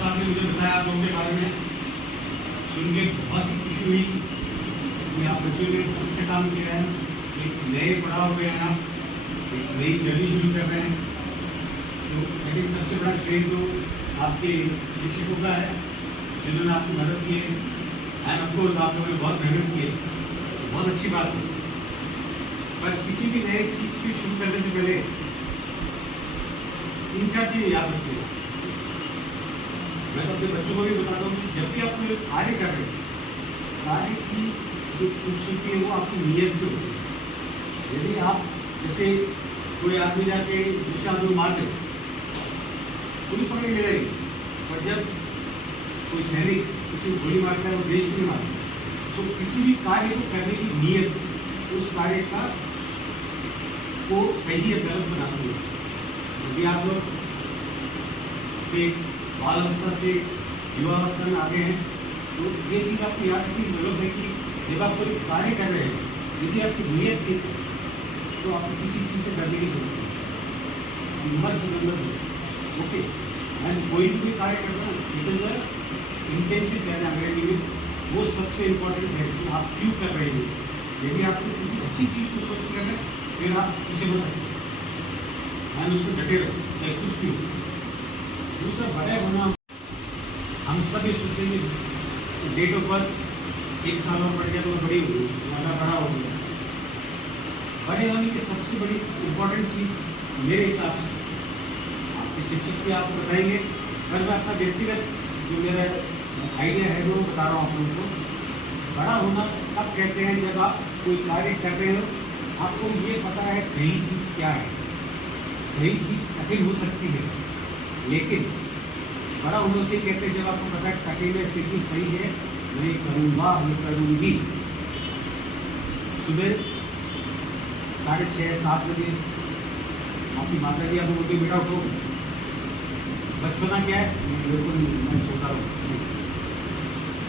साहब ने मुझे बताया आप लोगों के बारे में, सुन के बहुत ही खुशी हुई कि आप बच्चों ने अच्छा काम किया है, एक नए पड़ाव पे हैं आप, एक नई जर्नी शुरू कर रहे हैं। तो आई थिंक सबसे बड़ा श्रेय तो आपके शिक्षकों का है जिन्होंने आपकी मदद की है, एंड ऑफ कोर्स आप लोगों ने बहुत मेहनत की है, बहुत अच्छी बात है। पर किसी भी नए चीज़ की शुरू करने से पहले 3-4 चीज़ें याद रखिए। मैं तो अपने बच्चों को भी बताता हूँ कि जब भी आप कोई कार्य कर रहे हैं, कार्य की जो खूबसूरती है वो आपकी नीयत से होती है। यदि आप जैसे कोई आदमी जाके दूसरे आदमी को मार दे, पुलिस पकड़ के ले जाएगी, और जब कोई सैनिक किसी को गोली मारता है वो देश के लिए मारता है। तो किसी भी कार्य को करने की नीयत उस कार्य का को सही या गलत बनाती है। यदि आप लोग बाल अवस्था से युवावस्था में आते हैं तो ये चीज़ आपको याद रखने की जरूरत है कि जब आप कोई कार्य कर रहे हैं, यदि आपकी नीयत ठीक है तो आपको किसी चीज़ से डरने की जरूरत नहीं। Must remember this, okay. And कोई भी कार्य करना इट इज द इंटेंशन कहना अंग्रेजी में, वो सबसे इम्पोर्टेंट है कि आप क्यों कर रहे हैं। यदि आपको किसी अच्छी चीज़ को सोच कर रहे हैं फिर आप पीछे मत रखें एंड उसको डटे रहो, चाहे कुछ भी हो। दूसरा बड़े होना, हम सब ये सोचते हैं कि डेट ऑफ बर्थ 1 साल और बढ़ गया तो बड़ी हो गई, हमारा बड़ा हो गया। बड़े होने की सबसे बड़ी इम्पोर्टेंट चीज़ मेरे हिसाब से आपके शिक्षक भी आपको बताएंगे, पर मैं अपना व्यक्तिगत जो मेरा आइडिया है वो बता रहा हूँ आप लोगों को। बड़ा होना तब कहते हैं जब आप कोई कार्य कर रहे हो, आपको ये पता है सही चीज़ क्या है। सही चीज़ कठिन हो सकती है, लेकिन बड़ा होने से कहते हैं जब आपको पता है कठिन है फिर भी सही है, मैं करूँगा, मैं करूँगी। सुबह 6:30-7 बजे आपकी माता जी आपको बोलती बेटा उठो। बचपना क्या है, बिल्कुल मैं सोता हूँ।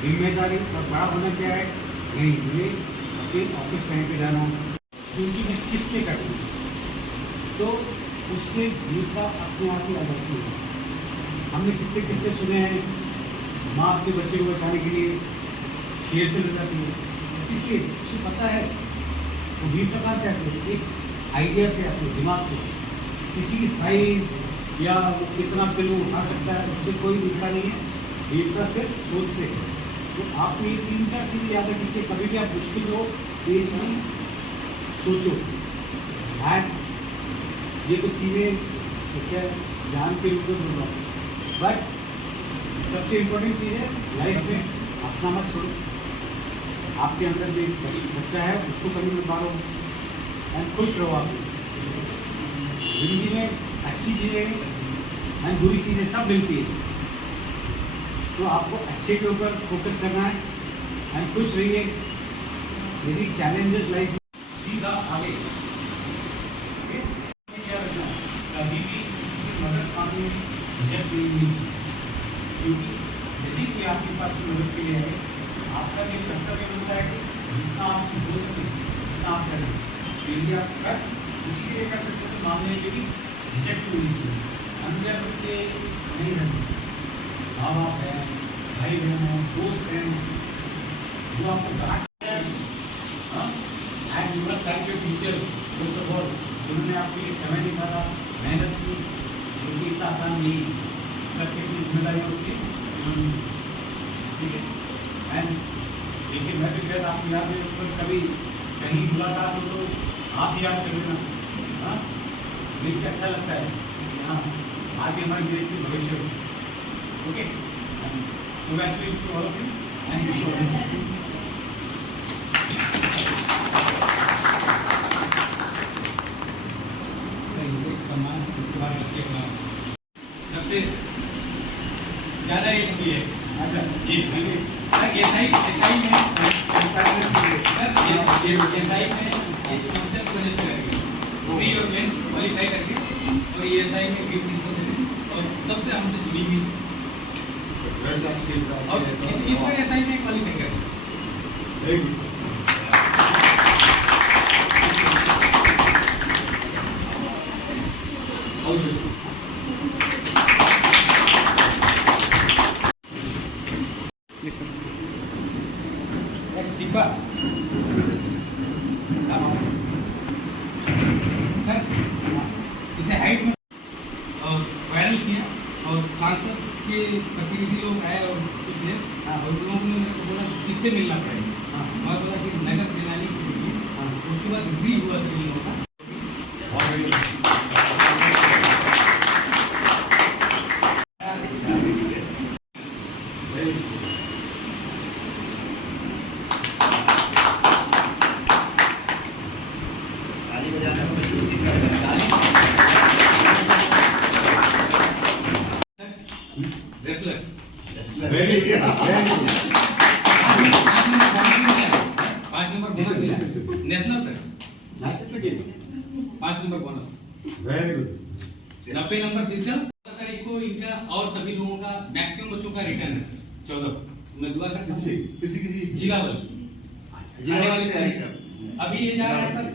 जिम्मेदारी और बड़ा होना क्या है, नहीं मुझे अपने ऑफिस टाइम पे जाना, क्योंकि मैं किस लिए करती हूँ, तो उससे भूमिका अपने आप ही अलग होती है। हमने कितने किस्से सुने हैं, माँ अपने बच्चे को बचाने के लिए शेर से लड़ जाती है, इसलिए उसे पता है वो वीरता कहाँ से आती है, एक आइडिया से आती है, दिमाग से। किसी की साइज या वो कितना पिलो उठा सकता है उससे कोई वीरता नहीं है, वीरता सिर्फ सोच से है। तो आपको ये 3-4 चीज़ें याद रखिए, कभी भी आप मुश्किल हो ये चीज़ सोचो। एंड ये कुछ चीज़ें तो क्या जान के रूप में बोल रहा हूँ, बट सबसे इम्पोर्टेंट चीज़ है लाइफ में हंसना मत छोड़ो। आपके अंदर जो बच्चा है उसको कभी मत मारो एंड खुश रहो। आप जिंदगी में अच्छी चीज़ें एंड बुरी चीज़ें सब मिलती है, तो आपको अच्छे के ऊपर फोकस करना है एंड खुश रहिए। यदि चैलेंजेस लाइफ सीधा आगे कभी भी किसी से मदद मांगने में झिझक नहीं चाहिए, क्योंकि यदि कि आपके पास मदद के लिए है, आपका ये कर्तव्य होता है कि जितना आपसे हो सके उतना आप करें। यदि आप कर किसी के लिए कर सकते हैं तो मांगने के लिए झिझक नहीं होनी चाहिए। अंदर के नहीं रहते, माँ बाप हैं, भाई बहन हैं, दोस्त हैं, जो आपको डांट and you must thank your teachers first of all, जिन्होंने आपके लिए समय निकाला, मेहनत की, क्योंकि इतना आसान नहीं, सबकी अपनी जिम्मेदारी होती है, ठीक है। एंड लेकिन मैं तो शायद आपको याद है पर कभी कहीं मुलाकात हो तो आप याद कर लेना। हाँ, मुझे अच्छा लगता है, हाँ आगे हमारे देश के भविष्य हो। Okay, congratulations to all of you. Thank you so much. सम्मान इसके बाद बच्चे का सबसे ज़्यादा एक भी है। अच्छा जी, सर एसआई में एक मास्टर प्रोजेक्ट करेंगे फ्री और मेन क्वालिफाई करके, और ये एसआई में गिफ्ट और तब से हमसे जुड़ी हुई और इसमें एसआई में क्वालिफाई करेंगे। जी सर। एक डिब्बा सर, इसे हाइट में और वायरल किया और सांसद के प्रतिनिधि लोग आए और कुछ थे और उन लोगों ने मेरे को बोला किससे मिलना पड़ेगा। मैं बोला कि नगर सेनानी से मिलिए। उसके बाद भी हुआ था इन लोगों का। Wrestler Very good. 5 number bonus मिला national sir. 5 number bonus, Very good. 90 number physical. 14 तारीख को इनका और सभी लोगों का मैक्सिमम बच्चों का रिटर्न है सर। 14 मैं दुआ करता हूँ जिलावल आने वाली तारीख। अभी ये जा रहा है सर,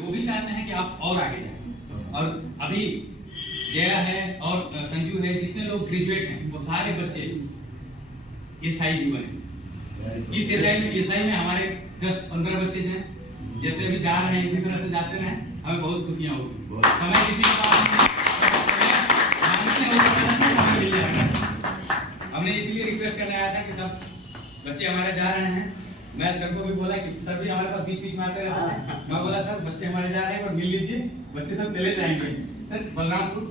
वो भी चाहते हैं कि आप और आगे जाएं। और अभी जया है और संजू है, जितने लोग ग्रेजुएट हैं वो सारे बच्चे एसआई भी बने। इस एसआई में हमारे 10-15 बच्चे हैं, जैसे अभी जा रहे हैं इसी तरह से जाते रहे, हमें बहुत खुशियां होगी। समय किसी समय मिल जाएगा। हमने इसलिए रिक्वेस्ट करने आया था कि सब बच्चे हमारे जा रहे हैं। मैं सर को भी बोला कि सर भी हमारे पास बीच में आते रहते हैं। मैं बोला सर बच्चे हमारे जा रहे हैं और मिल लीजिए, बच्चे सब चले जाएंगे। सर बलरामपुर